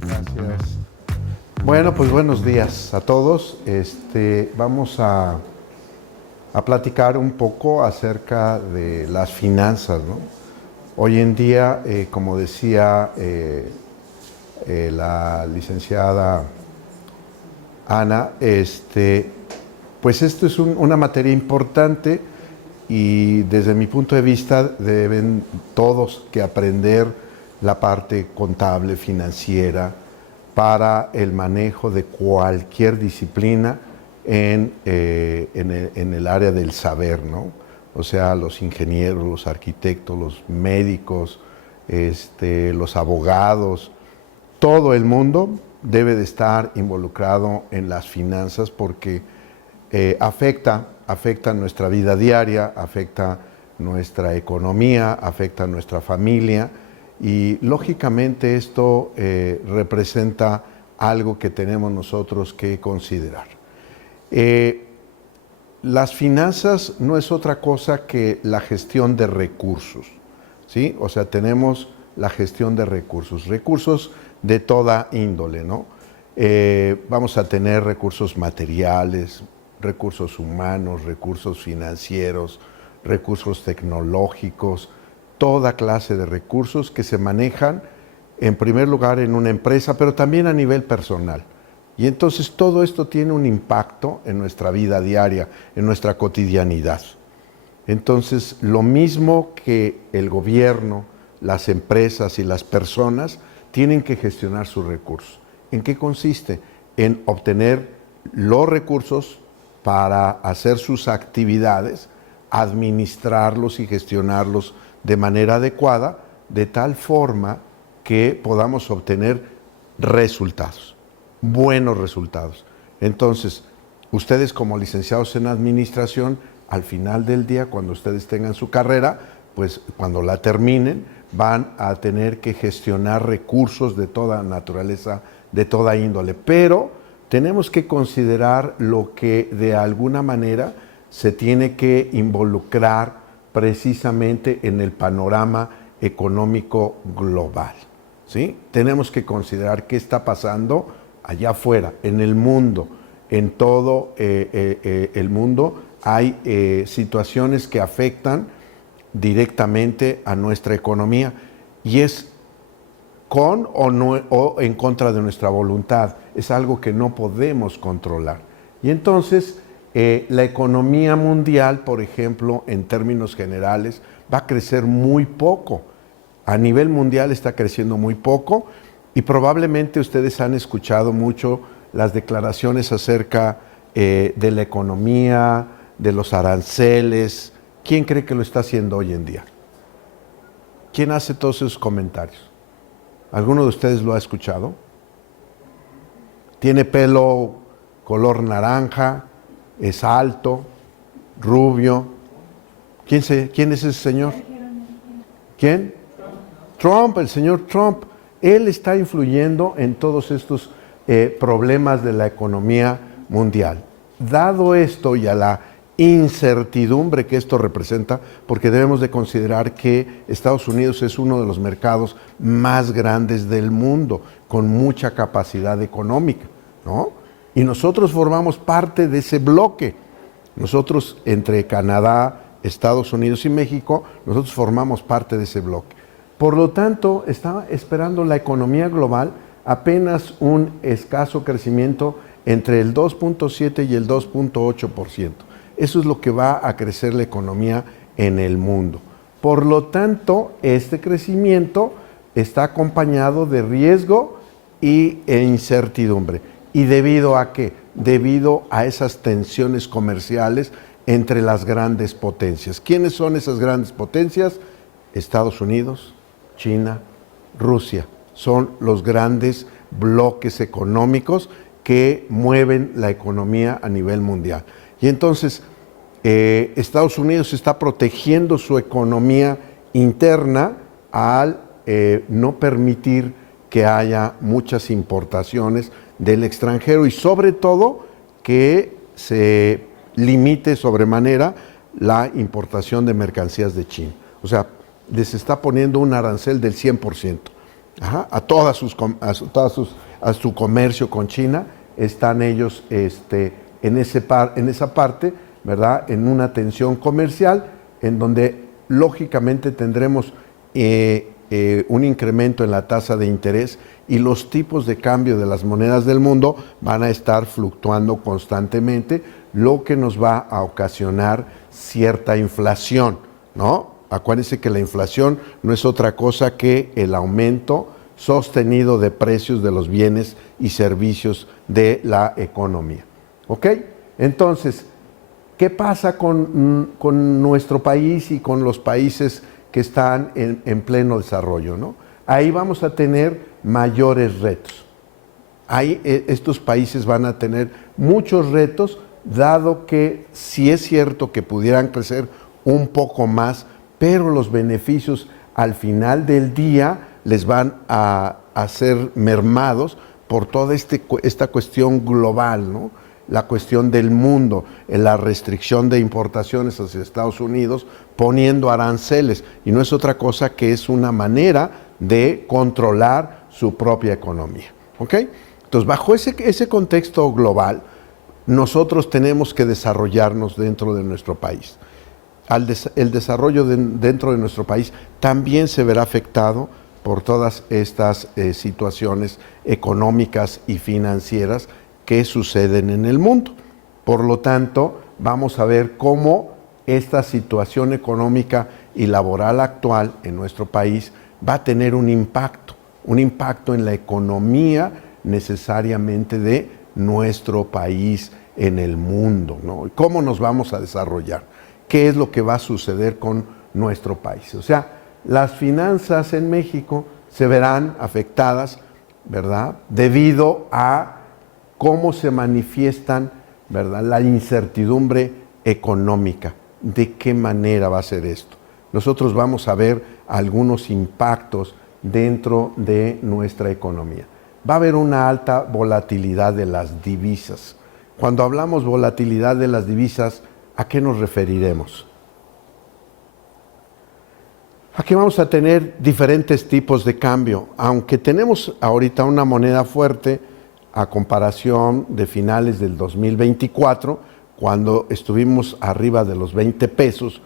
Gracias. Bueno, pues buenos días a todos. Vamos a platicar un poco acerca de las finanzas, ¿no? Hoy en día, como decía la licenciada Ana, pues esto es una materia importante y desde mi punto de vista deben todos que aprender la parte contable, financiera, para el manejo de cualquier disciplina en el área del saber, ¿no? O sea, los ingenieros, los arquitectos, los médicos, los abogados, todo el mundo debe de estar involucrado en las finanzas porque afecta nuestra vida diaria, afecta nuestra economía, afecta nuestra familia y lógicamente esto representa algo que tenemos nosotros que considerar. Las finanzas no es otra cosa que la gestión de recursos, ¿sí? O sea, tenemos la gestión de recursos de toda índole, ¿no? Vamos a tener recursos materiales, recursos humanos, recursos financieros, recursos tecnológicos, toda clase de recursos que se manejan en primer lugar en una empresa, pero también a nivel personal. Y entonces todo esto tiene un impacto en nuestra vida diaria, en nuestra cotidianidad. Entonces, lo mismo que el gobierno, las empresas y las personas tienen que gestionar sus recursos. ¿En qué consiste? En obtener los recursos para hacer sus actividades, administrarlos y gestionarlos de manera adecuada, de tal forma que podamos obtener resultados, buenos resultados. Entonces, ustedes como licenciados en administración, al final del día, cuando ustedes tengan su carrera, pues cuando la terminen, van a tener que gestionar recursos de toda naturaleza, de toda índole. Pero tenemos que considerar lo que de alguna manera se tiene que involucrar precisamente en el panorama económico global, ¿sí? Tenemos que considerar qué está pasando allá afuera, en el mundo, en todo el mundo hay situaciones que afectan directamente a nuestra economía y es con o, no, o en contra de nuestra voluntad, es algo que no podemos controlar. Y entonces la economía mundial, por ejemplo, en términos generales, va a crecer muy poco. A nivel mundial está creciendo muy poco y probablemente ustedes han escuchado mucho las declaraciones acerca de la economía, de los aranceles. ¿Quién cree que lo está haciendo hoy en día? ¿Quién hace todos esos comentarios? ¿Alguno de ustedes lo ha escuchado? Tiene pelo color naranja, es alto, rubio. ¿Quién es ese señor? ¿Quién? Trump, el señor Trump. Él está influyendo en todos estos problemas de la economía mundial. Dado esto y a la incertidumbre que esto representa, porque debemos de considerar que Estados Unidos es uno de los mercados más grandes del mundo, con mucha capacidad económica, ¿no? Y nosotros formamos parte de ese bloque. Nosotros, entre Canadá, Estados Unidos y México, nosotros formamos parte de ese bloque. Por lo tanto, está esperando la economía global apenas un escaso crecimiento entre el 2.7 y el 2.8%. Eso es lo que va a crecer la economía en el mundo. Por lo tanto, este crecimiento está acompañado de riesgo e incertidumbre. ¿Y debido a qué? Debido a esas tensiones comerciales entre las grandes potencias. ¿Quiénes son esas grandes potencias? Estados Unidos, China, Rusia. Son los grandes bloques económicos que mueven la economía a nivel mundial. Y entonces, Estados Unidos está protegiendo su economía interna al no permitir que haya muchas importaciones del extranjero y sobre todo que se limite sobremanera la importación de mercancías de China. O sea, les está poniendo un arancel del 100%. Ajá, a su comercio con China están ellos en esa parte, ¿verdad? En una tensión comercial en donde lógicamente tendremos un incremento en la tasa de interés y los tipos de cambio de las monedas del mundo van a estar fluctuando constantemente, lo que nos va a ocasionar cierta inflación, ¿no? Acuérdense que la inflación no es otra cosa que el aumento sostenido de precios de los bienes y servicios de la economía. ¿Ok? Entonces, ¿qué pasa con nuestro país y con los países que están en pleno desarrollo, ¿no? Ahí vamos a tener mayores retos. Ahí estos países van a tener muchos retos, dado que sí es cierto que pudieran crecer un poco más, pero los beneficios al final del día les van a ser mermados por toda esta cuestión global, ¿no? La cuestión del mundo, la restricción de importaciones hacia Estados Unidos, poniendo aranceles, y no es otra cosa que es una manera de controlar su propia economía. ¿Ok? Entonces, bajo ese contexto global, nosotros tenemos que desarrollarnos dentro de nuestro país. El desarrollo dentro de nuestro país también se verá afectado por todas estas situaciones económicas y financieras que suceden en el mundo. Por lo tanto, vamos a ver cómo esta situación económica y laboral actual en nuestro país va a tener un impacto en la economía necesariamente de nuestro país en el mundo, ¿no? ¿Cómo nos vamos a desarrollar? ¿Qué es lo que va a suceder con nuestro país? O sea, las finanzas en México se verán afectadas, ¿verdad? Debido a cómo se manifiestan, ¿verdad?, la incertidumbre económica. ¿De qué manera va a ser esto? Nosotros vamos a ver algunos impactos dentro de nuestra economía. Va a haber una alta volatilidad de las divisas. Cuando hablamos volatilidad de las divisas, ¿a qué nos referiremos? Aquí vamos a tener diferentes tipos de cambio. Aunque tenemos ahorita una moneda fuerte, a comparación de finales del 2024, cuando estuvimos arriba de los 20 pesos,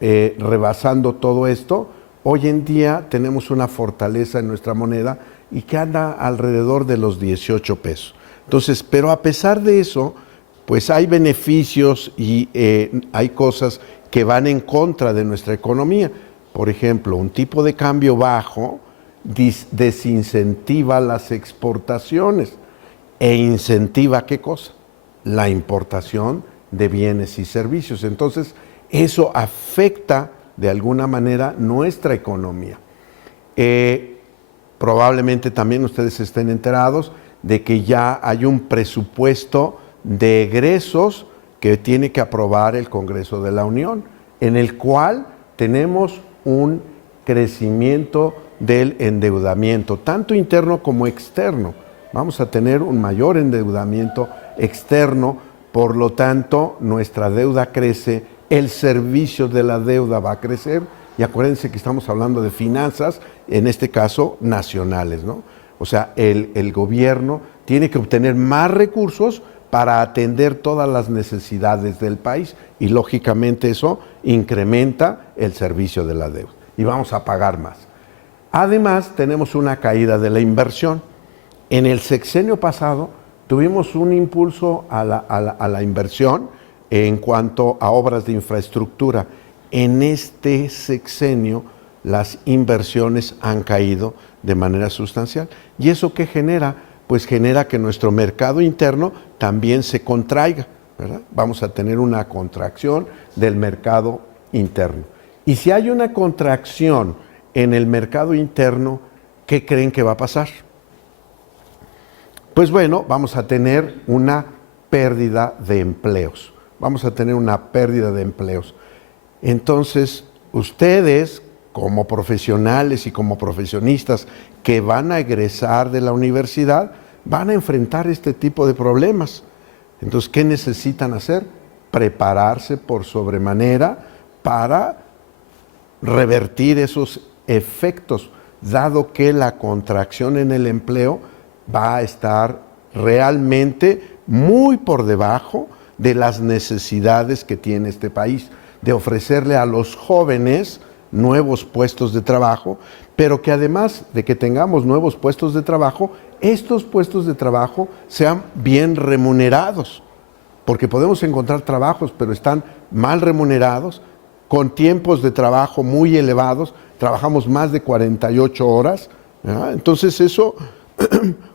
rebasando todo esto, hoy en día tenemos una fortaleza en nuestra moneda y que anda alrededor de los 18 pesos. Entonces, pero a pesar de eso, pues hay beneficios y hay cosas que van en contra de nuestra economía. Por ejemplo, un tipo de cambio bajo desincentiva las exportaciones e incentiva, ¿qué cosa? La importación de bienes y servicios. Entonces, eso afecta de alguna manera nuestra economía. Probablemente también ustedes estén enterados de que ya hay un presupuesto de egresos que tiene que aprobar el Congreso de la Unión, en el cual tenemos un crecimiento del endeudamiento, tanto interno como externo. Vamos a tener un mayor endeudamiento externo, por lo tanto, nuestra deuda crece, el servicio de la deuda va a crecer, y acuérdense que estamos hablando de finanzas, en este caso nacionales, ¿no? O sea, el gobierno tiene que obtener más recursos para atender todas las necesidades del país, y lógicamente eso incrementa el servicio de la deuda y vamos a pagar más. Además, tenemos una caída de la inversión. En el sexenio pasado tuvimos un impulso a la inversión en cuanto a obras de infraestructura. En este sexenio las inversiones han caído de manera sustancial. ¿Y eso qué genera? Pues genera que nuestro mercado interno también se contraiga, ¿verdad? Vamos a tener una contracción del mercado interno. Y si hay una contracción en el mercado interno, ¿qué creen que va a pasar? Pues bueno, vamos a tener una pérdida de empleos. Vamos a tener una pérdida de empleos. Entonces, ustedes, como profesionales y como profesionistas que van a egresar de la universidad, van a enfrentar este tipo de problemas. Entonces, ¿qué necesitan hacer? prepararse por sobremanera para revertir esos efectos, dado que la contracción en el empleo va a estar realmente muy por debajo de las necesidades que tiene este país, de ofrecerle a los jóvenes nuevos puestos de trabajo, pero que además de que tengamos nuevos puestos de trabajo, estos puestos de trabajo sean bien remunerados, porque podemos encontrar trabajos, pero están mal remunerados, con tiempos de trabajo muy elevados, trabajamos más de 48 horas, ¿verdad? Entonces eso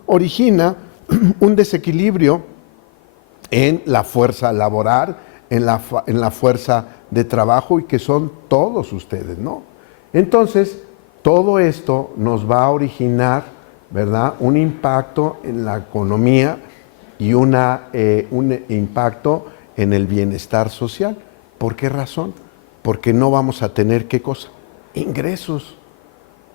origina un desequilibrio en la fuerza laboral, en la fuerza de trabajo, y que son todos ustedes, ¿no? Entonces, todo esto nos va a originar, ¿verdad?, un impacto en la economía y un impacto en el bienestar social. ¿Por qué razón? Porque no vamos a tener, ¿qué cosa? Ingresos.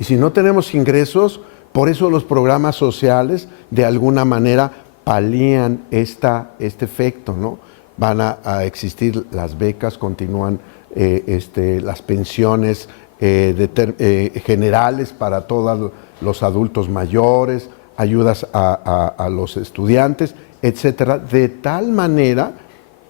Y si no tenemos ingresos, por eso los programas sociales de alguna manera palían este efecto, ¿no? Van a existir las becas, continúan las pensiones generales para todos los adultos mayores, ayudas a los estudiantes, etcétera, de tal manera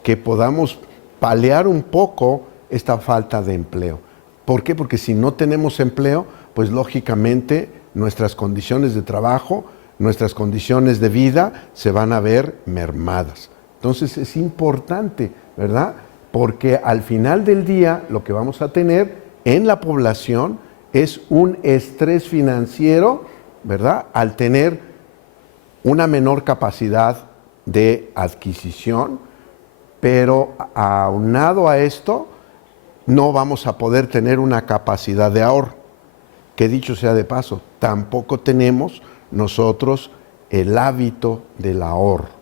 que podamos paliar un poco esta falta de empleo. ¿Por qué? Porque si no tenemos empleo, pues lógicamente nuestras condiciones de trabajo, nuestras condiciones de vida se van a ver mermadas. Entonces es importante, ¿verdad? Porque al final del día lo que vamos a tener en la población es un estrés financiero, ¿verdad? Al tener una menor capacidad de adquisición, pero aunado a esto, no vamos a poder tener una capacidad de ahorro. Que dicho sea de paso, tampoco tenemos nosotros el hábito del ahorro.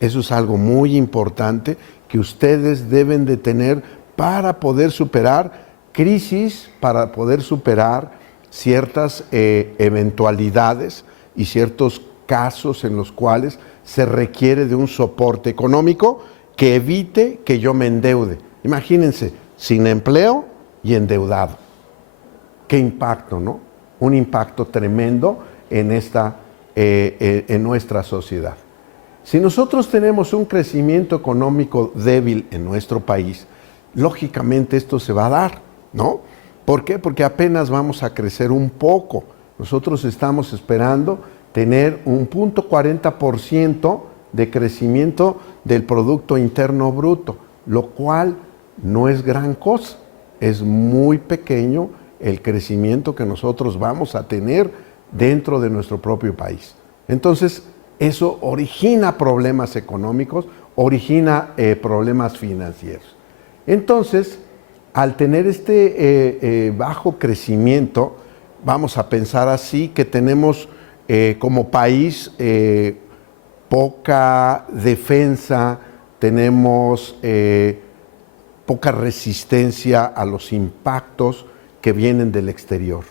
Eso es algo muy importante que ustedes deben de tener para poder superar crisis, para poder superar ciertas eventualidades y ciertos casos en los cuales se requiere de un soporte económico que evite que yo me endeude. Imagínense, sin empleo y endeudado. ¿Qué impacto, no? Un impacto tremendo en nuestra sociedad. Si nosotros tenemos un crecimiento económico débil en nuestro país, lógicamente esto se va a dar, ¿no? ¿Por qué? Porque apenas vamos a crecer un poco. Nosotros estamos esperando tener un 0.40% de crecimiento del Producto Interno Bruto, lo cual no es gran cosa, es muy pequeño el crecimiento que nosotros vamos a tener dentro de nuestro propio país. Entonces, eso origina problemas económicos, origina problemas financieros. Entonces, al tener este bajo crecimiento, vamos a pensar así que tenemos como país poca defensa, tenemos poca resistencia a los impactos que vienen del exterior.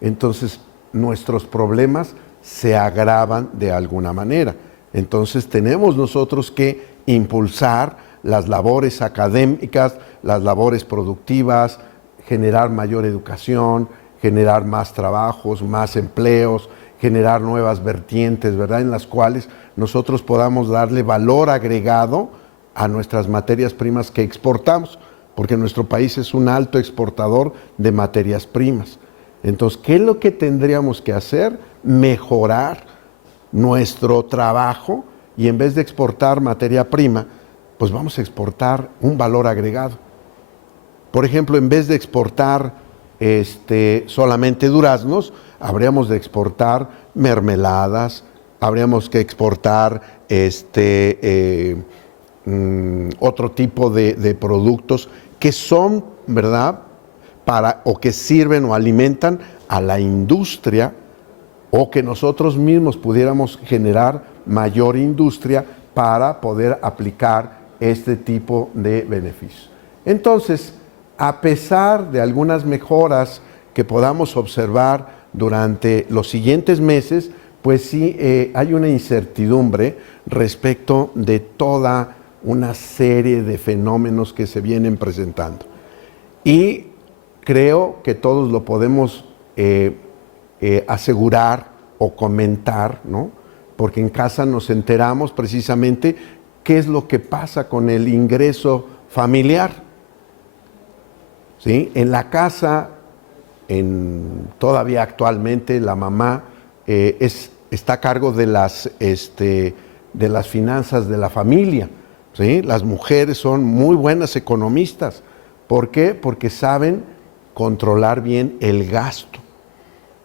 Entonces, nuestros problemas se agravan de alguna manera. Entonces, tenemos nosotros que impulsar las labores académicas, las labores productivas, generar mayor educación, generar más trabajos, más empleos, generar nuevas vertientes, ¿verdad?, en las cuales nosotros podamos darle valor agregado a nuestras materias primas que exportamos, porque nuestro país es un alto exportador de materias primas. Entonces, ¿qué es lo que tendríamos que hacer? Mejorar nuestro trabajo, y en vez de exportar materia prima, pues vamos a exportar un valor agregado. Por ejemplo, en vez de exportar solamente duraznos, habríamos de exportar mermeladas, habríamos que exportar otro tipo de productos que son, ¿verdad?, o que sirven o alimentan a la industria, o que nosotros mismos pudiéramos generar mayor industria para poder aplicar este tipo de beneficios. Entonces, a pesar de algunas mejoras que podamos observar durante los siguientes meses, pues sí hay una incertidumbre respecto de toda una serie de fenómenos que se vienen presentando. Y creo que todos lo podemos asegurar o comentar, ¿no? Porque en casa nos enteramos precisamente qué es lo que pasa con el ingreso familiar. ¿Sí? En la casa, todavía actualmente, la mamá está a cargo de las finanzas de la familia. ¿Sí? Las mujeres son muy buenas economistas. ¿Por qué? Porque saben controlar bien el gasto.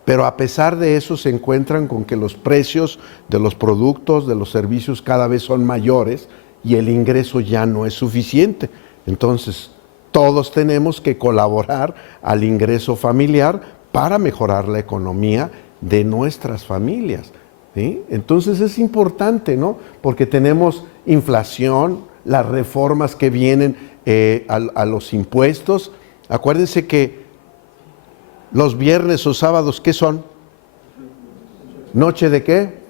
Pero a pesar de eso se encuentran con que los precios de los productos, de los servicios cada vez son mayores y el ingreso ya no es suficiente. Entonces, todos tenemos que colaborar al ingreso familiar para mejorar la economía de nuestras familias, ¿sí? Entonces es importante, ¿no? Porque tenemos inflación, las reformas que vienen a los impuestos. Acuérdense que los viernes o sábados, ¿qué son? ¿Noche de qué?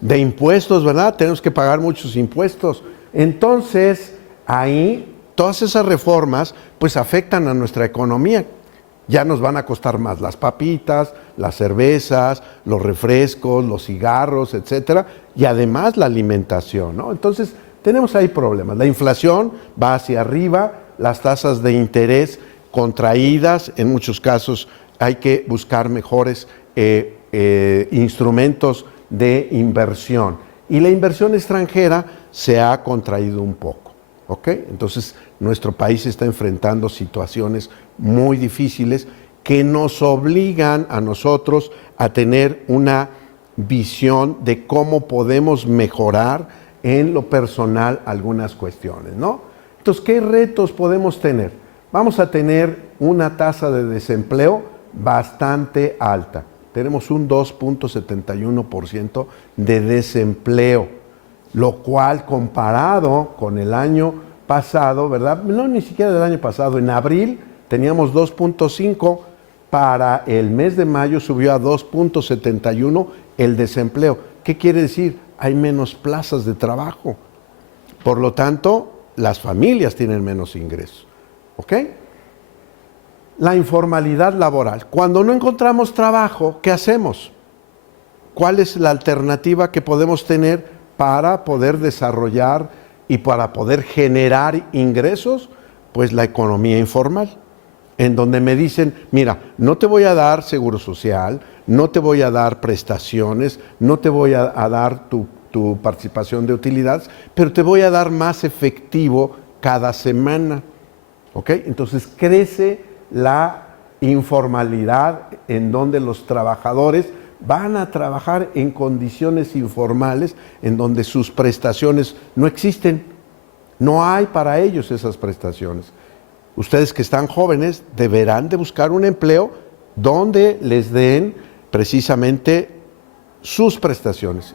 De impuestos, ¿verdad? Tenemos que pagar muchos impuestos. Entonces, ahí todas esas reformas pues afectan a nuestra economía. Ya nos van a costar más las papitas, las cervezas, los refrescos, los cigarros, etcétera, y además la alimentación, ¿no? Entonces, tenemos ahí problemas. La inflación va hacia arriba, las tasas de interés contraídas, en muchos casos hay que buscar mejores instrumentos de inversión. Y la inversión extranjera se ha contraído un poco, ¿ok? Entonces, nuestro país está enfrentando situaciones muy difíciles que nos obligan a nosotros a tener una visión de cómo podemos mejorar en lo personal algunas cuestiones, ¿no? Entonces, ¿qué retos podemos tener? Vamos a tener una tasa de desempleo bastante alta. Tenemos un 2.71% de desempleo, lo cual comparado con el año pasado, ¿verdad? No, ni siquiera del año pasado, en abril teníamos 2.5, para el mes de mayo subió a 2.71 el desempleo. ¿Qué quiere decir? Hay menos plazas de trabajo. Por lo tanto, las familias tienen menos ingresos. ¿Ok? La informalidad laboral. Cuando no encontramos trabajo, ¿qué hacemos? ¿Cuál es la alternativa que podemos tener para poder desarrollar y para poder generar ingresos? Pues la economía informal, en donde me dicen, mira, no te voy a dar seguro social, no te voy a dar prestaciones, no te voy a dar tu participación de utilidades, pero te voy a dar más efectivo cada semana. ¿Ok? Entonces crece la informalidad en donde los trabajadores van a trabajar en condiciones informales, en donde sus prestaciones no existen. No hay para ellos esas prestaciones. Ustedes que están jóvenes deberán de buscar un empleo donde les den precisamente sus prestaciones,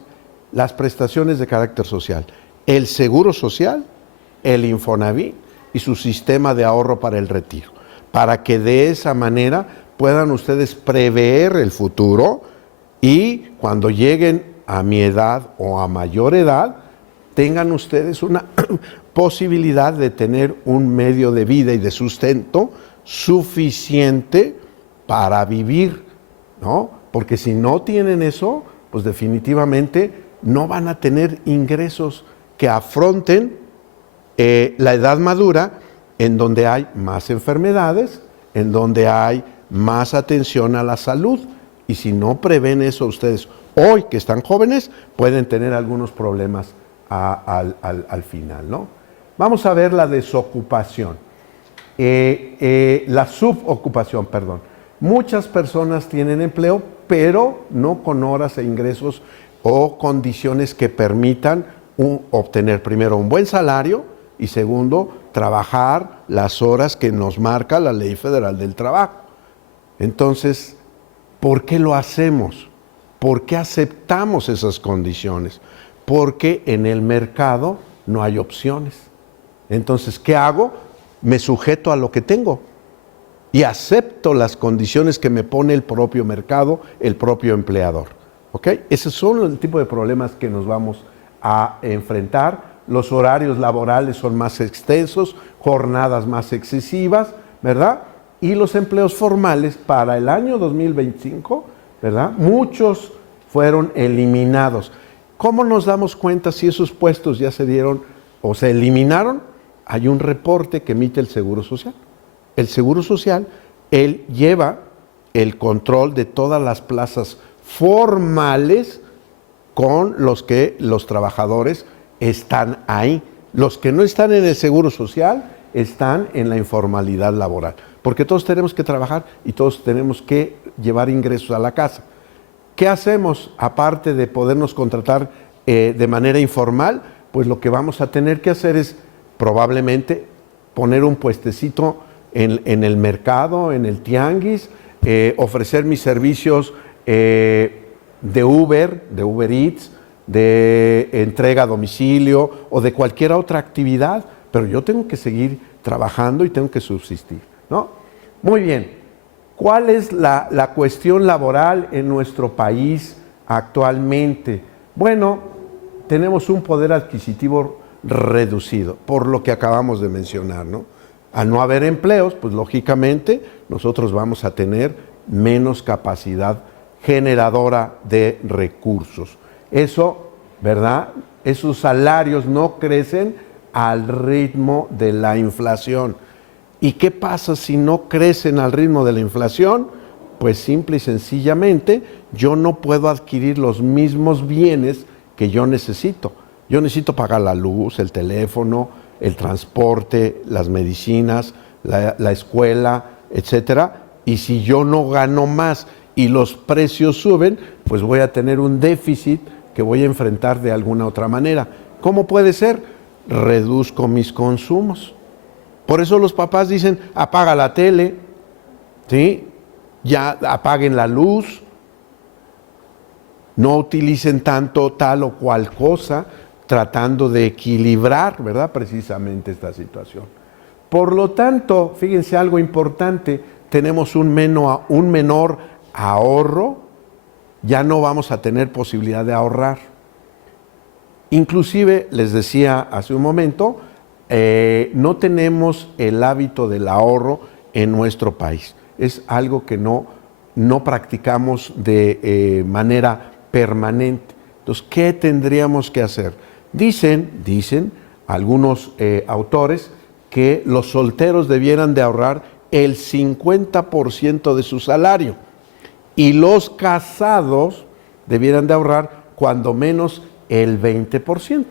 las prestaciones de carácter social, el seguro social, el Infonavit y su sistema de ahorro para el retiro, para que de esa manera puedan ustedes prever el futuro y cuando lleguen a mi edad o a mayor edad, tengan ustedes una posibilidad de tener un medio de vida y de sustento suficiente para vivir, ¿no? Porque si no tienen eso, pues definitivamente no van a tener ingresos que afronten la edad madura, en donde hay más enfermedades, en donde hay más atención a la salud. Y si no prevén eso ustedes hoy que están jóvenes, pueden tener algunos problemas al final, ¿no? Vamos a ver la desocupación, la subocupación, perdón. Muchas personas tienen empleo, pero no con horas e ingresos o condiciones que permitan obtener primero un buen salario y segundo, trabajar las horas que nos marca la Ley Federal del Trabajo. Entonces, ¿por qué lo hacemos? ¿Por qué aceptamos esas condiciones? Porque en el mercado no hay opciones. Entonces, ¿qué hago? Me sujeto a lo que tengo y acepto las condiciones que me pone el propio mercado, el propio empleador. ¿Ok? Esos son el tipo de problemas que nos vamos a enfrentar los horarios laborales son más extensos, jornadas más excesivas, ¿verdad? Y los empleos formales para el año 2025, ¿verdad? Muchos fueron eliminados. ¿Cómo nos damos cuenta si esos puestos ya se dieron o se eliminaron? Hay un reporte que emite el Seguro Social. El Seguro Social, él lleva el control de todas las plazas formales con los que los trabajadores están ahí. Los que no están en el Seguro Social están en la informalidad laboral, porque todos tenemos que trabajar y todos tenemos que llevar ingresos a la casa. ¿Qué hacemos? Aparte de podernos contratar de manera informal, pues lo que vamos a tener que hacer es probablemente poner un puestecito en el mercado, en el tianguis, ofrecer mis servicios de Uber Eats, de entrega a domicilio o de cualquier otra actividad, pero yo tengo que seguir trabajando y tengo que subsistir, ¿no? Muy bien, ¿cuál es la cuestión laboral en nuestro país actualmente? Bueno, tenemos un poder adquisitivo reducido, por lo que acabamos de mencionar, ¿no? Al no haber empleos, pues lógicamente nosotros vamos a tener menos capacidad generadora de recursos. Eso, ¿verdad? Esos salarios no crecen al ritmo de la inflación. ¿Y qué pasa si no crecen al ritmo de la inflación? Pues simple y sencillamente yo no puedo adquirir los mismos bienes que yo necesito. Yo necesito pagar la luz, el teléfono, el transporte, las medicinas, la escuela, etcétera. Y si yo no gano más y los precios suben, pues voy a tener un déficit que voy a enfrentar de alguna otra manera. ¿Cómo puede ser? Reduzco mis consumos. Por eso los papás dicen, apaga la tele, ¿sí? Ya apaguen la luz, no utilicen tanto tal o cual cosa, tratando de equilibrar, ¿verdad? Precisamente esta situación. Por lo tanto, fíjense algo importante, tenemos un menor ahorro, ya no vamos a tener posibilidad de ahorrar. Inclusive, les decía hace un momento, no tenemos el hábito del ahorro en nuestro país. Es algo que no practicamos de manera permanente. Entonces, ¿qué tendríamos que hacer? Dicen algunos autores que los solteros debieran de ahorrar el 50% de su salario y los casados debieran de ahorrar cuando menos el 20%.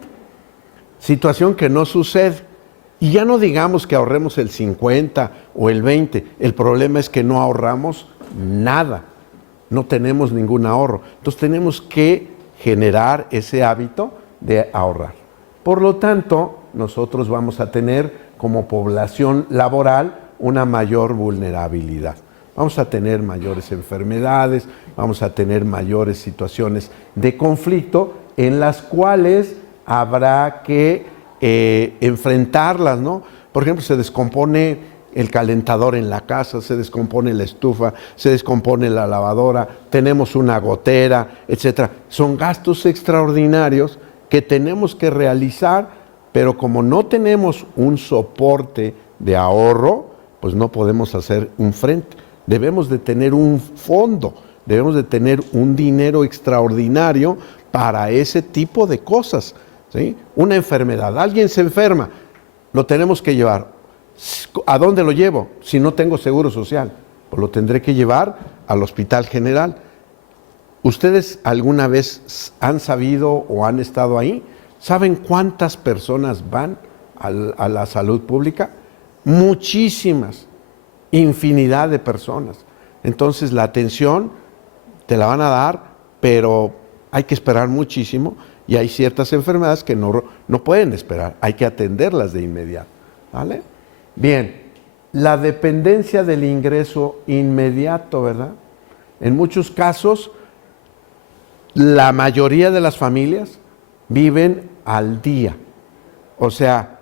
Situación que no sucede. Y ya no digamos que ahorremos el 50 o el 20, el problema es que no ahorramos nada, no tenemos ningún ahorro. Entonces tenemos que generar ese hábito de ahorrar. Por lo tanto, nosotros vamos a tener como población laboral una mayor vulnerabilidad. Vamos a tener mayores enfermedades, vamos a tener mayores situaciones de conflicto en las cuales habrá que enfrentarlas, ¿no? Por ejemplo, se descompone el calentador en la casa, se descompone la estufa, se descompone la lavadora, tenemos una gotera, etcétera. Son gastos extraordinarios que tenemos que realizar, pero como no tenemos un soporte de ahorro, pues no podemos hacer un frente. Debemos de tener un fondo, debemos de tener un dinero extraordinario para ese tipo de cosas, ¿sí? Una enfermedad, alguien se enferma, lo tenemos que llevar. ¿A dónde lo llevo? Si no tengo seguro social, pues lo tendré que llevar al Hospital General. ¿Ustedes alguna vez han sabido o han estado ahí? ¿Saben cuántas personas van a la salud pública? Muchísimas, infinidad de personas. Entonces la atención te la van a dar, pero hay que esperar muchísimo y hay ciertas enfermedades que no pueden esperar, hay que atenderlas de inmediato, ¿vale? Bien, la dependencia del ingreso inmediato, ¿verdad? En muchos casos, la mayoría de las familias viven al día, o sea,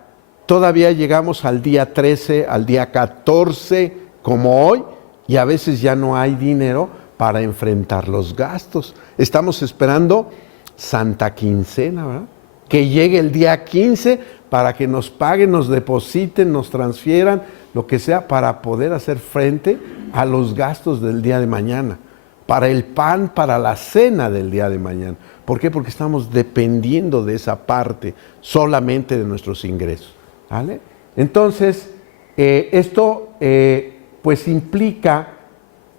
todavía llegamos al día 13, al día 14, como hoy, y a veces ya no hay dinero para enfrentar los gastos. Estamos esperando Santa Quincena, ¿verdad? que llegue el día 15 para que nos paguen, nos depositen, nos transfieran, lo que sea, para poder hacer frente a los gastos del día de mañana, para el pan, para la cena del día de mañana. ¿Por qué? Porque estamos dependiendo de esa parte solamente de nuestros ingresos, ¿vale? Entonces, esto pues implica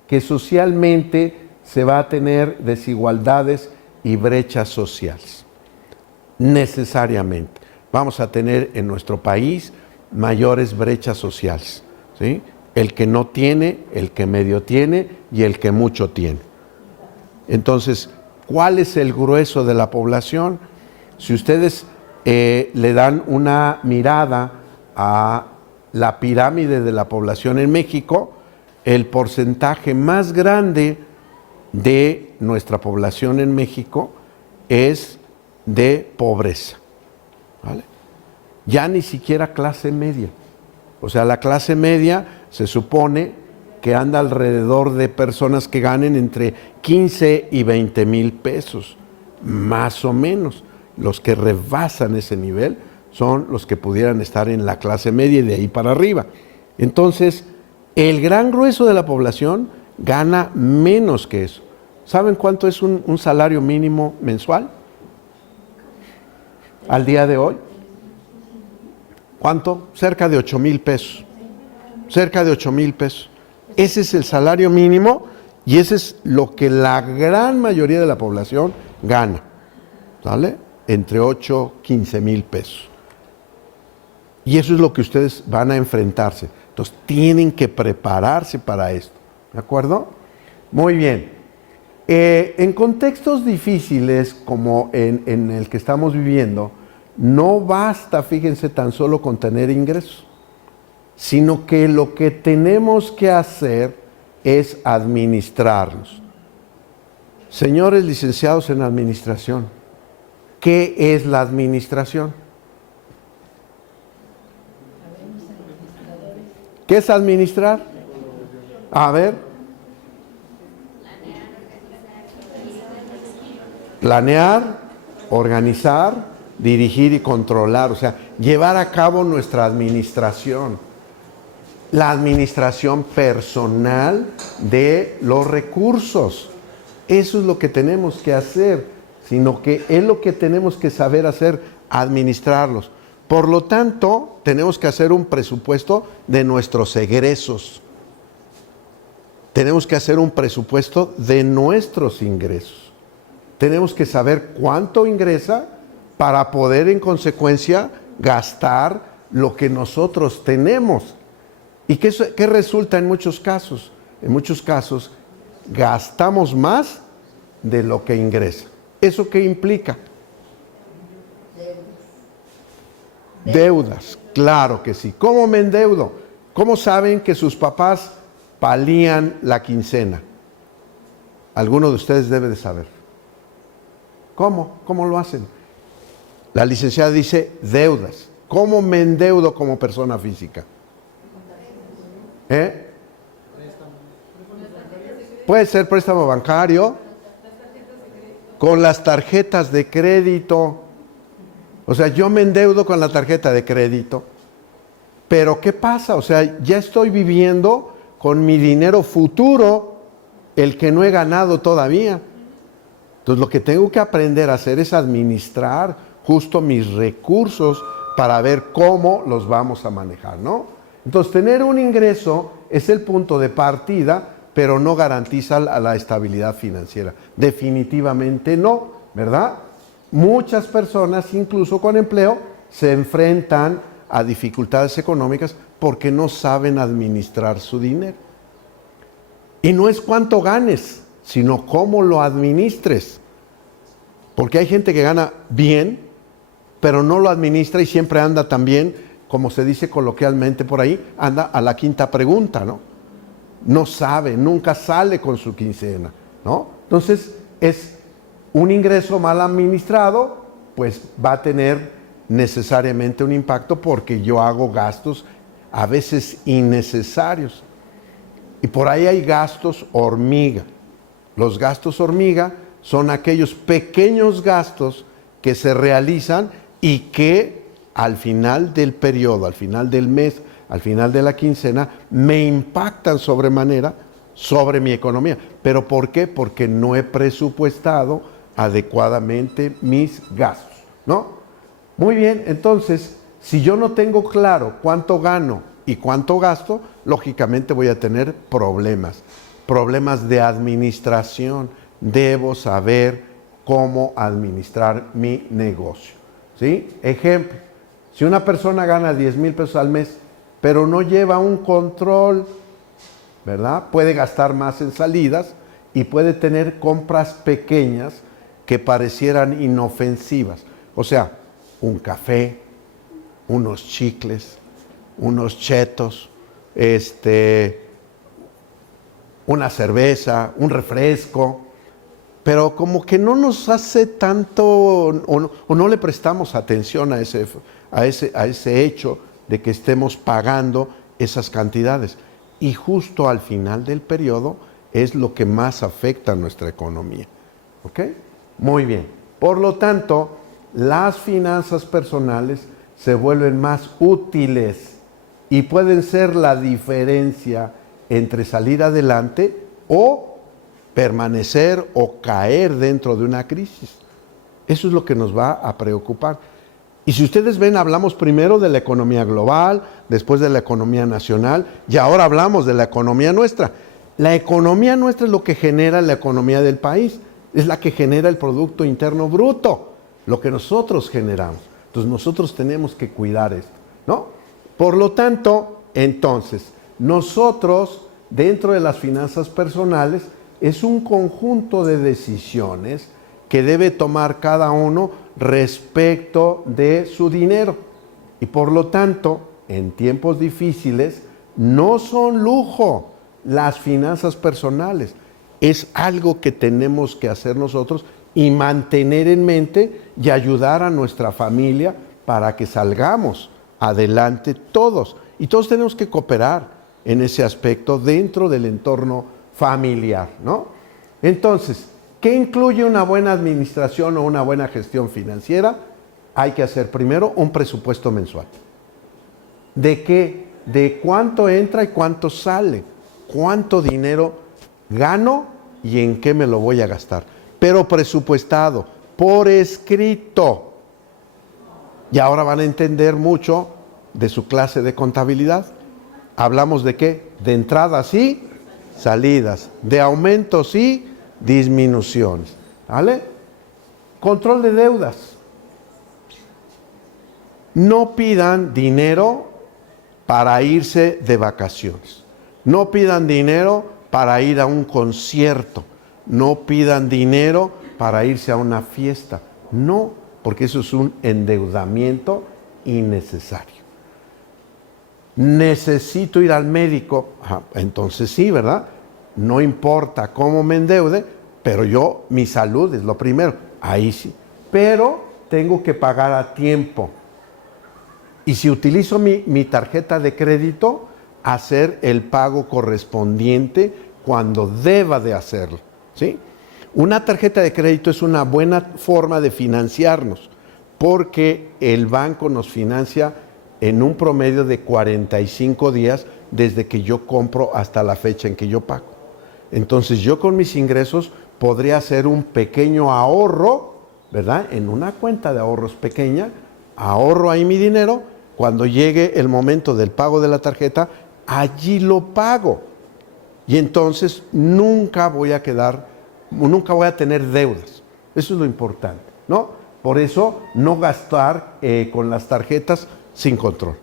que socialmente se va a tener desigualdades y brechas sociales. Necesariamente. Vamos a tener en nuestro país mayores brechas sociales, ¿sí? El que no tiene, el que medio tiene y el que mucho tiene. Entonces, ¿cuál es el grueso de la población? Si ustedes le dan una mirada a la pirámide de la población en México, el porcentaje más grande de nuestra población en México es de pobreza, ¿vale? Ya ni siquiera clase media. O sea, la clase media se supone que anda alrededor de personas que ganen entre 15 y 20 mil pesos, más o menos. Los que rebasan ese nivel son los que pudieran estar en la clase media y de ahí para arriba. Entonces, el gran grueso de la población gana menos que eso. ¿Saben cuánto es un salario mínimo mensual? Al día de hoy. ¿Cuánto? Cerca de 8,000 pesos. Cerca de 8,000 pesos. Ese es el salario mínimo y ese es lo que la gran mayoría de la población gana, ¿vale? Entre 8 y 15 mil pesos. Y eso es lo que ustedes van a enfrentarse. Entonces, tienen que prepararse para esto, ¿de acuerdo? Muy bien. En contextos difíciles como en el que estamos viviendo, no basta, fíjense, tan solo con tener ingresos, sino que lo que tenemos que hacer es administrarlos. Señores licenciados en administración, ¿qué es la administración? ¿Qué es administrar? A ver. Planear, organizar, dirigir y controlar, o sea, llevar a cabo nuestra administración. La administración personal de los recursos. Eso es lo que tenemos que hacer, sino que es lo que tenemos que saber hacer, administrarlos. Por lo tanto, tenemos que hacer un presupuesto de nuestros egresos. Tenemos que hacer un presupuesto de nuestros ingresos. Tenemos que saber cuánto ingresa para poder, en consecuencia, gastar lo que nosotros tenemos. ¿Y qué resulta en muchos casos? En muchos casos, gastamos más de lo que ingresa. ¿Eso qué implica? Deudas, claro que sí. ¿Cómo me endeudo? ¿Cómo saben que sus papás palían la quincena? Alguno de ustedes debe de saber. ¿Cómo? ¿Cómo lo hacen? La licenciada dice deudas. ¿Cómo me endeudo como persona física? Puede ser préstamo bancario, con las tarjetas de crédito. O sea, yo me endeudo con la tarjeta de crédito. Pero ¿qué pasa? O sea, ya estoy viviendo con mi dinero futuro, el que no he ganado todavía. Entonces, lo que tengo que aprender a hacer es administrar justo mis recursos para ver cómo los vamos a manejar, ¿no? Entonces, tener un ingreso es el punto de partida, pero no garantiza la estabilidad financiera. Definitivamente no, ¿verdad? Muchas personas, incluso con empleo, se enfrentan a dificultades económicas porque no saben administrar su dinero. Y no es cuánto ganes, sino cómo lo administres. Porque hay gente que gana bien, pero no lo administra y siempre anda también, como se dice coloquialmente por ahí, anda a la quinta pregunta, ¿no? No sabe, nunca sale con su quincena, ¿no? Entonces, es un ingreso mal administrado, pues va a tener necesariamente un impacto porque yo hago gastos a veces innecesarios. Y por ahí hay gastos hormiga. Los gastos hormiga son aquellos pequeños gastos que se realizan y que al final del periodo, al final del mes, al final de la quincena, me impactan sobremanera sobre mi economía. ¿Pero por qué? Porque no he presupuestado adecuadamente mis gastos, ¿no? Muy bien, entonces, si yo no tengo claro cuánto gano y cuánto gasto, lógicamente voy a tener problemas de administración. Debo saber cómo administrar mi negocio, ¿sí? Ejemplo, si una persona gana 10,000 pesos al mes, pero no lleva un control, ¿verdad? Puede gastar más en salidas y puede tener compras pequeñas que parecieran inofensivas. O sea, un café, unos chicles, unos chetos, una cerveza, un refresco, pero como que no nos hace tanto o no le prestamos atención a ese hecho de que estemos pagando esas cantidades. Y justo al final del periodo es lo que más afecta a nuestra economía. ¿Ok? Muy bien. Por lo tanto, las finanzas personales se vuelven más útiles y pueden ser la diferencia entre salir adelante o permanecer o caer dentro de una crisis. Eso es lo que nos va a preocupar. Y si ustedes ven, hablamos primero de la economía global, después de la economía nacional, y ahora hablamos de la economía nuestra. La economía nuestra es lo que genera la economía del país, es la que genera el Producto Interno Bruto, lo que nosotros generamos. Entonces nosotros tenemos que cuidar esto, ¿no? Por lo tanto, entonces, nosotros, dentro de las finanzas personales, es un conjunto de decisiones que debe tomar cada uno respecto de su dinero. Y por lo tanto, en tiempos difíciles, no son lujo las finanzas personales. Es algo que tenemos que hacer nosotros y mantener en mente y ayudar a nuestra familia para que salgamos adelante todos. Y todos tenemos que cooperar en ese aspecto dentro del entorno familiar, ¿no? Entonces, ¿qué incluye una buena administración o una buena gestión financiera? Hay que hacer primero un presupuesto mensual. ¿De qué? De cuánto entra y cuánto sale. Cuánto dinero gano y en qué me lo voy a gastar. Pero presupuestado, por escrito. Y ahora van a entender mucho de su clase de contabilidad. Hablamos de qué? De entradas y salidas, de aumentos y disminuciones, ¿vale? Control de deudas. No pidan dinero para irse de vacaciones. No pidan dinero para ir a un concierto. No pidan dinero para irse a una fiesta. No, porque eso es un endeudamiento innecesario. Necesito ir al médico. Entonces sí, ¿verdad? No importa cómo me endeude, pero mi salud es lo primero. Ahí sí. Pero tengo que pagar a tiempo. Y si utilizo mi tarjeta de crédito, hacer el pago correspondiente cuando deba de hacerlo, ¿sí? Una tarjeta de crédito es una buena forma de financiarnos, porque el banco nos financia en un promedio de 45 días desde que yo compro hasta la fecha en que yo pago. Entonces yo con mis ingresos podría hacer un pequeño ahorro, ¿verdad? En una cuenta de ahorros pequeña, ahorro ahí mi dinero, cuando llegue el momento del pago de la tarjeta, allí lo pago. Y entonces nunca voy a tener deudas. Eso es lo importante, ¿no? Por eso no gastar con las tarjetas sin control.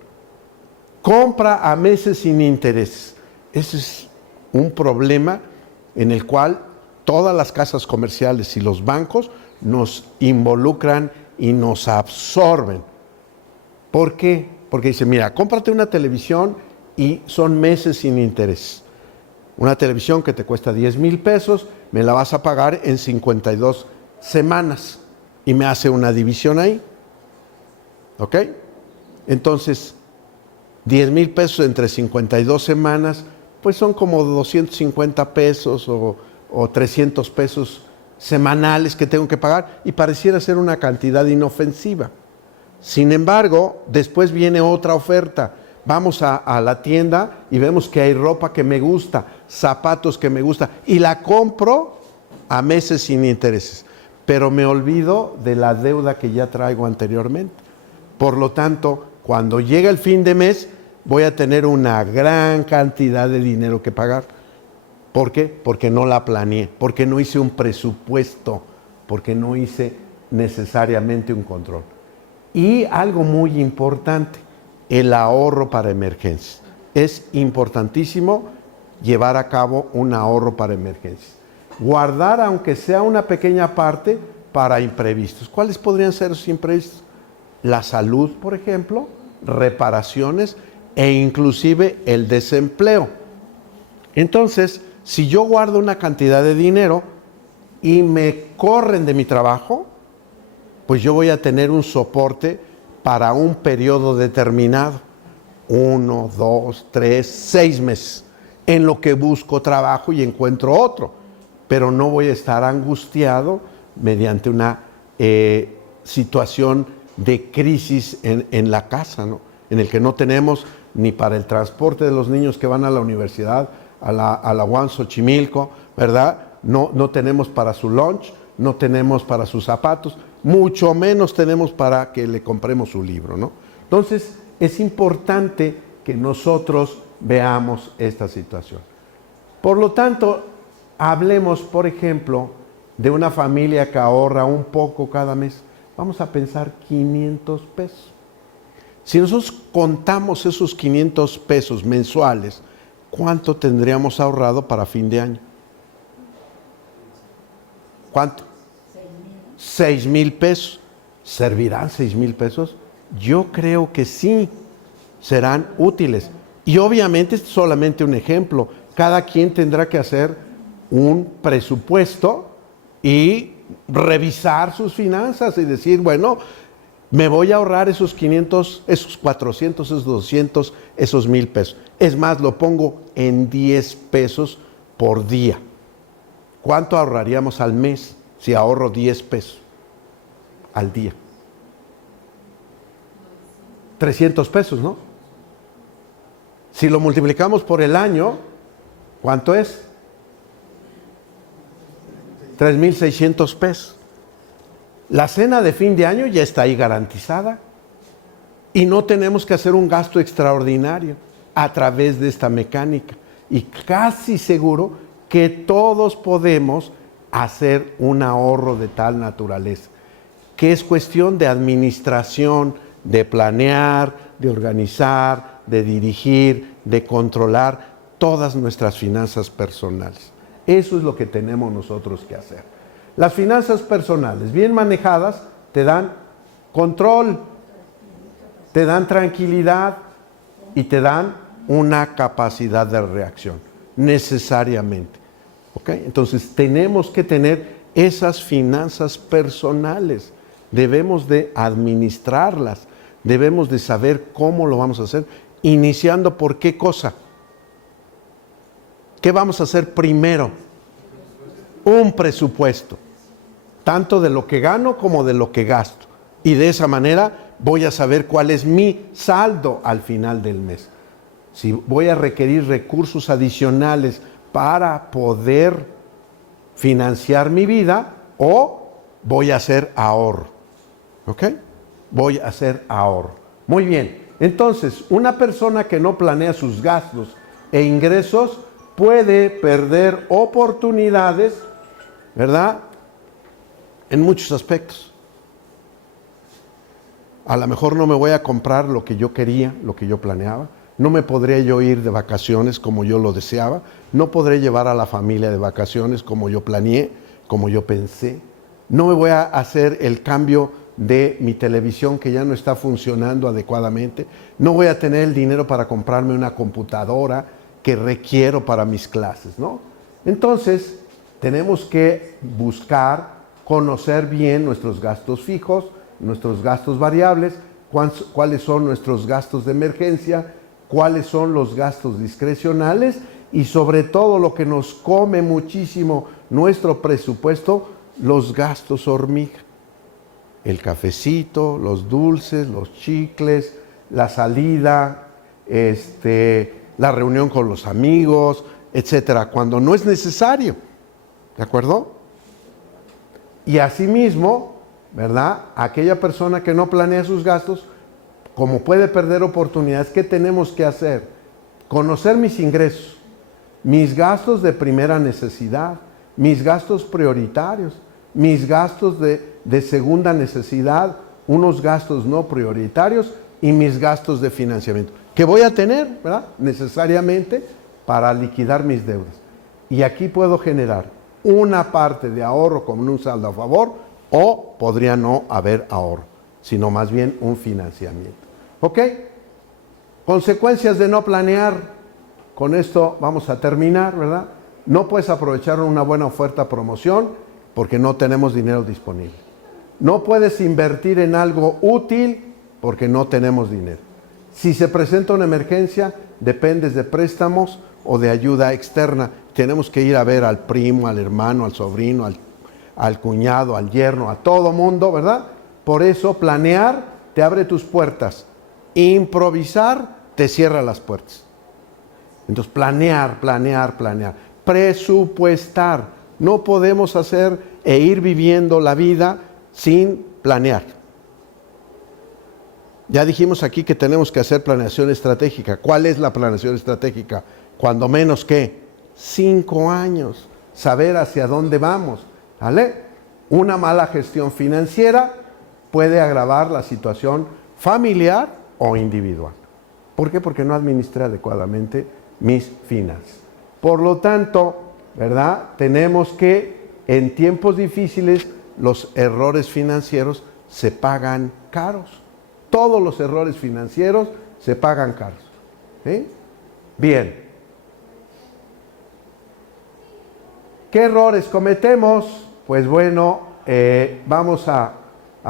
Compra a meses sin intereses. Ese es un problema en el cual todas las casas comerciales y los bancos nos involucran y nos absorben. ¿Por qué? Porque dicen, mira, cómprate una televisión y son meses sin interés. Una televisión que te cuesta 10,000 pesos, me la vas a pagar en 52 semanas. Y me hace una división ahí. ¿Ok? Entonces, 10,000 pesos entre 52 semanas, pues son como 250 pesos o 300 pesos semanales que tengo que pagar y pareciera ser una cantidad inofensiva. Sin embargo, después viene otra oferta. Vamos a la tienda y vemos que hay ropa que me gusta, zapatos que me gusta y la compro a meses sin intereses. Pero me olvido de la deuda que ya traigo anteriormente. Por lo tanto, cuando llega el fin de mes, voy a tener una gran cantidad de dinero que pagar. ¿Por qué? Porque no la planeé, porque no hice un presupuesto, porque no hice necesariamente un control. Y algo muy importante, el ahorro para emergencias. Es importantísimo llevar a cabo un ahorro para emergencias. Guardar, aunque sea una pequeña parte, para imprevistos. ¿Cuáles podrían ser esos imprevistos? La salud, por ejemplo, reparaciones e inclusive el desempleo. Entonces, si yo guardo una cantidad de dinero y me corren de mi trabajo, pues yo voy a tener un soporte para un periodo determinado. 1, 2, 3, 6 meses. En lo que busco trabajo y encuentro otro. Pero no voy a estar angustiado mediante una situación de crisis en la casa, ¿no? En el que no tenemos ni para el transporte de los niños que van a la universidad, a la UAM Xochimilco, ¿verdad? No tenemos para su lunch, no tenemos para sus zapatos, mucho menos tenemos para que le compremos su libro, ¿no? Entonces, es importante que nosotros veamos esta situación. Por lo tanto, hablemos, por ejemplo, de una familia que ahorra un poco cada mes. Vamos a pensar 500 pesos. Si nosotros contamos esos 500 pesos mensuales, ¿cuánto tendríamos ahorrado para fin de año? ¿Cuánto? 6,000 pesos. ¿Servirán 6,000 pesos? Yo creo que sí, serán útiles. Y obviamente es solamente un ejemplo. Cada quien tendrá que hacer un presupuesto y revisar sus finanzas y decir, bueno, me voy a ahorrar esos 500, esos 400, esos 200, esos 1,000 pesos. Es más, lo pongo en 10 pesos por día. ¿Cuánto ahorraríamos al mes si ahorro 10 pesos al día? 300 pesos, ¿no? Si lo multiplicamos por el año, ¿cuánto es? 3,600 pesos. La cena de fin de año ya está ahí garantizada y no tenemos que hacer un gasto extraordinario a través de esta mecánica. Y casi seguro que todos podemos hacer un ahorro de tal naturaleza, que es cuestión de administración, de planear, de organizar, de dirigir, de controlar todas nuestras finanzas personales. Eso es lo que tenemos nosotros que hacer. Las finanzas personales bien manejadas te dan control, te dan tranquilidad y te dan una capacidad de reacción, necesariamente. ¿Ok? Entonces tenemos que tener esas finanzas personales, debemos de administrarlas, debemos de saber cómo lo vamos a hacer, iniciando por qué cosa. ¿Qué vamos a hacer primero? Un presupuesto, tanto de lo que gano como de lo que gasto. Y de esa manera voy a saber cuál es mi saldo al final del mes. Si voy a requerir recursos adicionales para poder financiar mi vida o voy a hacer ahorro. ¿Ok? Voy a hacer ahorro. Muy bien. Entonces, una persona que no planea sus gastos e ingresos puede perder oportunidades, ¿verdad? En muchos aspectos. A lo mejor no me voy a comprar lo que yo quería, lo que yo planeaba. No me podría yo ir de vacaciones como yo lo deseaba. No podré llevar a la familia de vacaciones como yo planeé, como yo pensé. No me voy a hacer el cambio de mi televisión que ya no está funcionando adecuadamente. No voy a tener el dinero para comprarme una computadora que requiero para mis clases, ¿no? Entonces, tenemos que buscar, conocer bien nuestros gastos fijos, nuestros gastos variables, cuáles son nuestros gastos de emergencia, cuáles son los gastos discrecionales y sobre todo lo que nos come muchísimo nuestro presupuesto los gastos hormiga. El cafecito, los dulces, los chicles, la salida, la reunión con los amigos, etcétera, cuando no es necesario. ¿De acuerdo? Y asimismo, ¿verdad? Aquella persona que no planea sus gastos, como puede perder oportunidades, ¿qué tenemos que hacer? Conocer mis ingresos, mis gastos de primera necesidad, mis gastos prioritarios, mis gastos de segunda necesidad, unos gastos no prioritarios y mis gastos de financiamiento, que voy a tener, ¿verdad? Necesariamente para liquidar mis deudas. Y aquí puedo generar una parte de ahorro con un saldo a favor, o podría no haber ahorro, sino más bien un financiamiento. ¿Ok? Consecuencias de no planear. Con esto vamos a terminar, ¿verdad? No puedes aprovechar una buena oferta promoción porque no tenemos dinero disponible. No puedes invertir en algo útil porque no tenemos dinero. Si se presenta una emergencia, dependes de préstamos o de ayuda externa. Tenemos que ir a ver al primo, al hermano, al sobrino, al cuñado, al yerno, a todo mundo, ¿verdad? Por eso planear te abre tus puertas. Improvisar te cierra las puertas. Entonces planear. Presupuestar. No podemos hacer e ir viviendo la vida sin planear. Ya dijimos aquí que tenemos que hacer planeación estratégica. ¿Cuál es la planeación estratégica? Cuando menos que 5 años. Saber hacia dónde vamos. ¿Vale? Una mala gestión financiera puede agravar la situación familiar o individual. ¿Por qué? Porque no administré adecuadamente mis finanzas. Por lo tanto, ¿verdad? Tenemos que, en tiempos difíciles, los errores financieros se pagan caros. Todos los errores financieros se pagan caros. ¿Sí? Bien. ¿Qué errores cometemos? Pues bueno, vamos a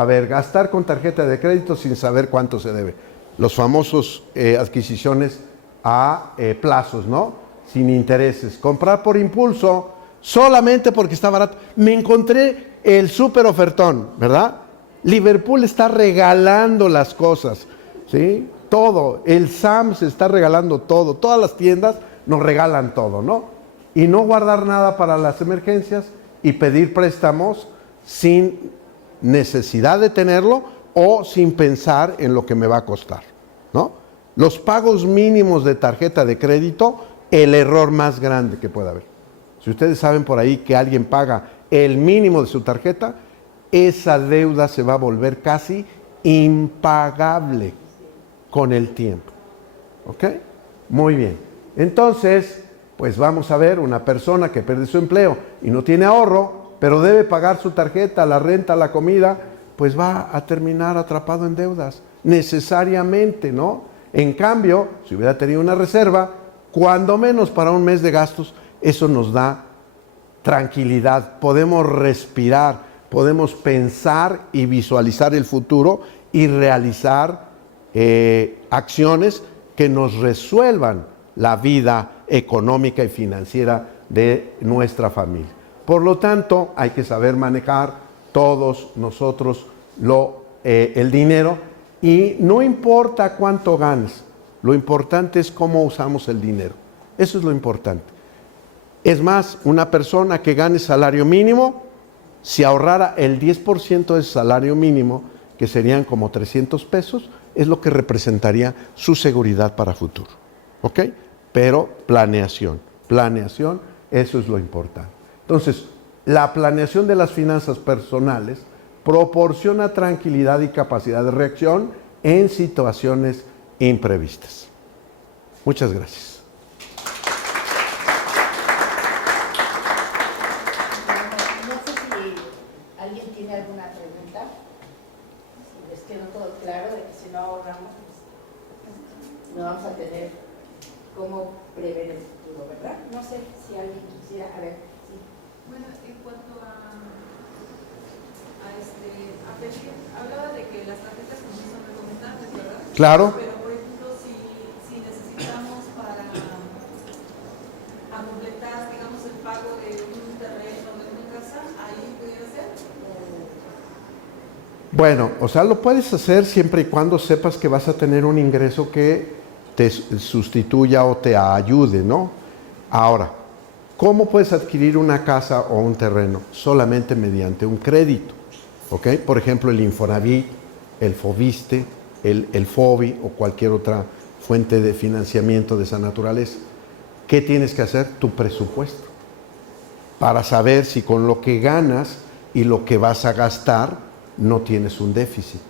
ver, gastar con tarjeta de crédito sin saber cuánto se debe. Los famosos adquisiciones a plazos, ¿no? Sin intereses. Comprar por impulso, solamente porque está barato. Me encontré el súper ofertón, ¿verdad? Liverpool está regalando las cosas, ¿sí? Todo. El Sam's está regalando todo. Todas las tiendas nos regalan todo, ¿no? Y no guardar nada para las emergencias y pedir préstamos sin necesidad de tenerlo o sin pensar en lo que me va a costar, ¿no? Los pagos mínimos de tarjeta de crédito, el error más grande que pueda haber. Si ustedes saben por ahí que alguien paga el mínimo de su tarjeta, esa deuda se va a volver casi impagable con el tiempo. ¿Ok? Muy bien. Entonces, pues vamos a ver, una persona que pierde su empleo y no tiene ahorro, pero debe pagar su tarjeta, la renta, la comida, pues va a terminar atrapado en deudas, necesariamente, ¿no? En cambio, si hubiera tenido una reserva, cuando menos para un mes de gastos, eso nos da tranquilidad, podemos respirar, podemos pensar y visualizar el futuro y realizar acciones que nos resuelvan la vida económica y financiera de nuestra familia. Por lo tanto, hay que saber manejar todos nosotros el dinero, y no importa cuánto ganes, lo importante es cómo usamos el dinero. Eso es lo importante. Es más, una persona que gane salario mínimo, si ahorrara el 10% de ese salario mínimo, que serían como 300 pesos, es lo que representaría su seguridad para futuro. ¿Ok? Pero planeación, eso es lo importante. Entonces, la planeación de las finanzas personales proporciona tranquilidad y capacidad de reacción en situaciones imprevistas. Muchas gracias. No sé si alguien tiene alguna pregunta, si les quedó todo claro de que si no ahorramos, pues no vamos a tener cómo prever el futuro, ¿verdad? No sé si alguien quisiera, a ver, sí. Bueno, en cuanto a pedir, hablaba de que las tarjetas no son recomendables, ¿verdad? Claro. Pero, por ejemplo, si necesitamos para completar, digamos, el pago de un terreno o de una casa, ahí pudiera ser? Bueno, o sea, lo puedes hacer siempre y cuando sepas que vas a tener un ingreso que te sustituya o te ayude, ¿no? Ahora, ¿cómo puedes adquirir una casa o un terreno? Solamente mediante un crédito, ¿ok? Por ejemplo, el Infonavit, el Foviste, el FOBI o cualquier otra fuente de financiamiento de esa naturaleza. ¿Qué tienes que hacer? Tu presupuesto, para saber si con lo que ganas y lo que vas a gastar no tienes un déficit.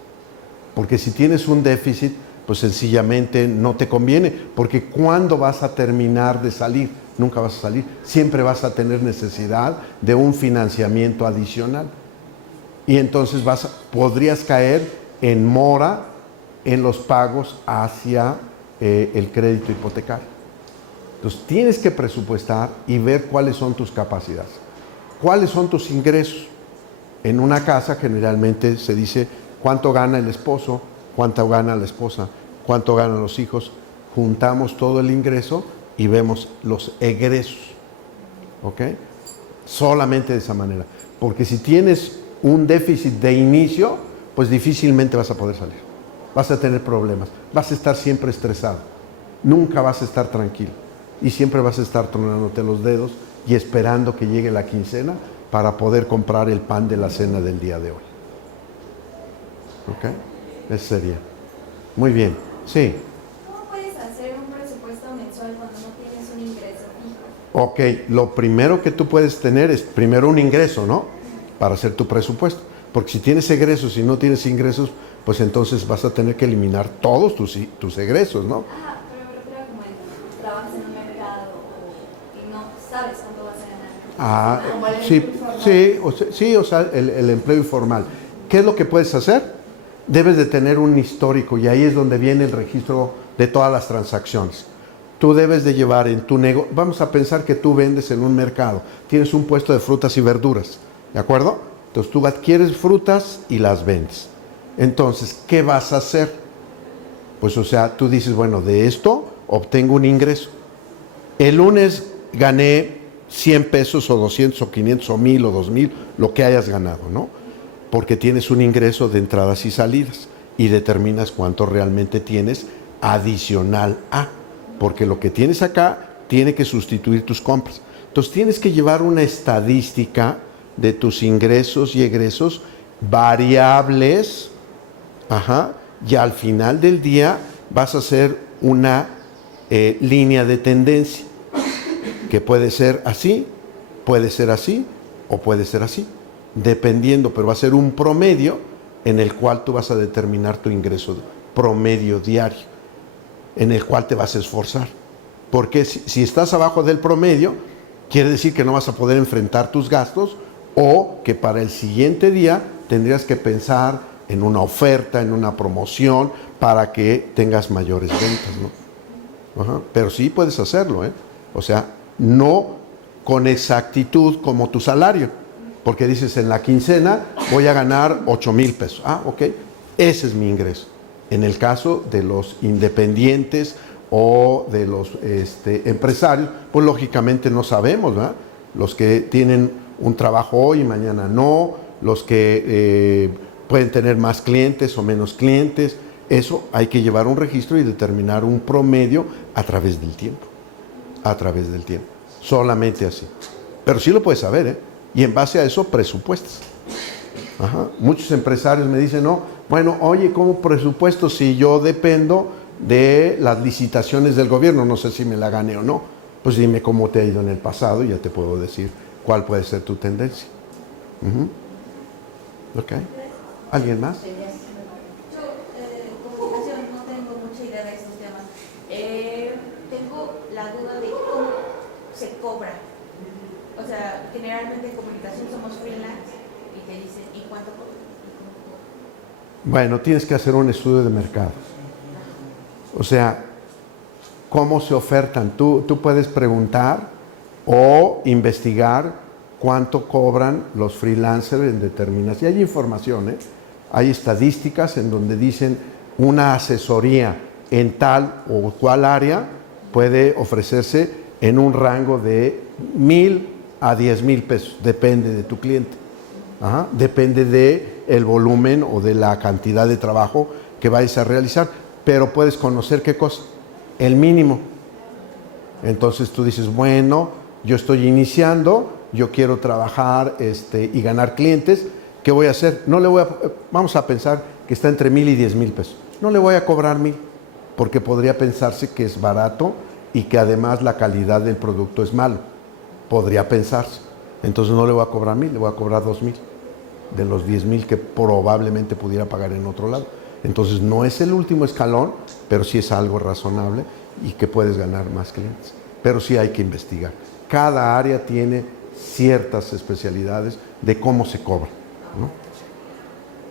Porque si tienes un déficit, pues sencillamente no te conviene, porque ¿cuándo vas a terminar de salir? Nunca vas a salir, siempre vas a tener necesidad de un financiamiento adicional. Y entonces podrías caer en mora en los pagos hacia el crédito hipotecario. Entonces tienes que presupuestar y ver cuáles son tus capacidades, cuáles son tus ingresos. En una casa generalmente se dice cuánto gana el esposo, cuánto gana la esposa, cuánto ganan los hijos. Juntamos todo el ingreso y vemos los egresos, ¿ok? Solamente de esa manera. Porque si tienes un déficit de inicio, pues difícilmente vas a poder salir. Vas a tener problemas, vas a estar siempre estresado, nunca vas a estar tranquilo y siempre vas a estar tronándote los dedos y esperando que llegue la quincena para poder comprar el pan de la cena del día de hoy. ¿Ok? Ese sería. Muy bien. Sí. ¿Cómo puedes hacer un presupuesto mensual cuando no tienes un ingreso fijo? Ok, lo primero que tú puedes tener es primero un ingreso, ¿no? Para hacer tu presupuesto. Porque si tienes egresos y no tienes ingresos, pues entonces vas a tener que eliminar todos tus egresos, ¿no? Ajá, pero me refiero como en trabajas en un mercado y no sabes cuánto vas a ganar. Como el Sí, empleo informal. sí, o sea, el empleo informal. ¿Qué es lo que puedes hacer? Debes de tener un histórico y ahí es donde viene el registro de todas las transacciones. Tú debes de llevar en tu negocio, vamos a pensar que tú vendes en un mercado, tienes un puesto de frutas y verduras, ¿de acuerdo? Entonces tú adquieres frutas y las vendes. Entonces, ¿qué vas a hacer? Pues, o sea, tú dices, bueno, de esto obtengo un ingreso. El lunes gané 100 pesos o 200 o 500 o 1000 o 2000, lo que hayas ganado, ¿no? Porque tienes un ingreso de entradas y salidas y determinas cuánto realmente tienes adicional a, porque lo que tienes acá tiene que sustituir tus compras. Entonces tienes que llevar una estadística de tus ingresos y egresos variables, y al final del día vas a hacer una línea de tendencia, que puede ser así o puede ser así, dependiendo, pero va a ser un promedio en el cual tú vas a determinar tu ingreso promedio diario, en el cual te vas a esforzar. Porque si estás abajo del promedio, quiere decir que no vas a poder enfrentar tus gastos o que para el siguiente día tendrías que pensar en una oferta, en una promoción, para que tengas mayores ventas, ¿no? Pero sí puedes hacerlo, ¿eh? O sea, no con exactitud como tu salario, porque dices, en la quincena voy a ganar 8,000 pesos. Ah, ok, ese es mi ingreso. En el caso de los independientes o de los empresarios, pues lógicamente no sabemos, ¿verdad? Los que tienen un trabajo hoy y mañana no, los que pueden tener más clientes o menos clientes, eso hay que llevar un registro y determinar un promedio a través del tiempo, solamente así. Pero sí lo puedes saber, ¿eh? Y en base a eso presupuestas. Muchos empresarios me dicen, no, bueno, oye, ¿cómo presupuesto si yo dependo de las licitaciones del gobierno? No sé si me la gané o no. Pues dime cómo te ha ido en el pasado y ya te puedo decir cuál puede ser tu tendencia. ¿Ok? ¿Alguien más? Yo, comunicación, no tengo mucha idea de estos temas. Tengo la duda de cómo se cobra. O sea, generalmente en comunicación somos freelance y te dicen, ¿y cuánto cobras? Bueno, tienes que hacer un estudio de mercado. O sea, ¿cómo se ofertan? Tú puedes preguntar o investigar cuánto cobran los freelancers en determinadas. Y hay información, ¿eh? Hay estadísticas en donde dicen una asesoría en tal o cual área puede ofrecerse en un rango de 1,000 a 10,000 pesos, depende de tu cliente. Ajá, depende de el volumen o de la cantidad de trabajo que vayas a realizar, pero puedes conocer qué cosa, el mínimo. Entonces tú dices, bueno, yo estoy iniciando, yo quiero trabajar y ganar clientes, ¿qué voy a hacer? Vamos a pensar que está entre 1,000 y 10,000 pesos. No le voy a cobrar 1,000, porque podría pensarse que es barato y que además la calidad del producto es malo. Podría pensarse. Entonces no le voy a cobrar 1,000, le voy a cobrar 2,000 de los 10,000 que probablemente pudiera pagar en otro lado. Entonces no es el último escalón, pero sí es algo razonable y que puedes ganar más clientes. Pero sí hay que investigar. Cada área tiene ciertas especialidades de cómo se cobra, ¿no?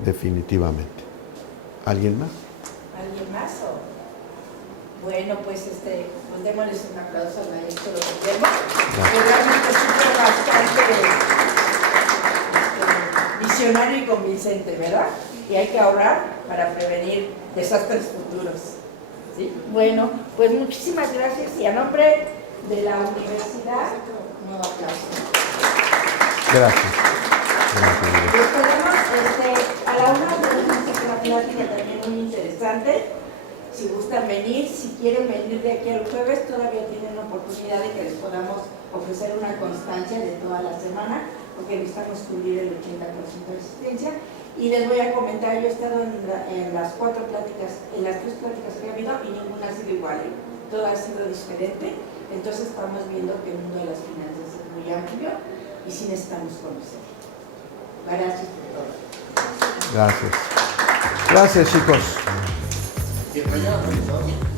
Definitivamente. ¿Alguien más? ¿Alguien más? Bueno, pues, pues démosles un aplauso al maestro Guillermo, que realmente sí fue bastante visionario y convincente, ¿verdad? Y hay que ahorrar para prevenir desastres futuros. ¿Sí? Bueno, pues muchísimas gracias y a nombre de la universidad, un nuevo aplauso. Gracias. Pues tenemos a la una tenemos una plática también muy interesante. Si gustan venir, si quieren venir de aquí al jueves, todavía tienen la oportunidad de que les podamos ofrecer una constancia de toda la semana, porque necesitamos cubrir el 80% de asistencia. Y les voy a comentar, yo he estado en las 4 pláticas, en las 3 pláticas que ha habido y ninguna ha sido igual, ¿eh? Todo ha sido diferente. Entonces estamos viendo que el mundo de las finanzas es muy amplio y sí necesitamos conocerlo. Gracias por todo. Gracias. Gracias, chicos. Que mañana, ¿no?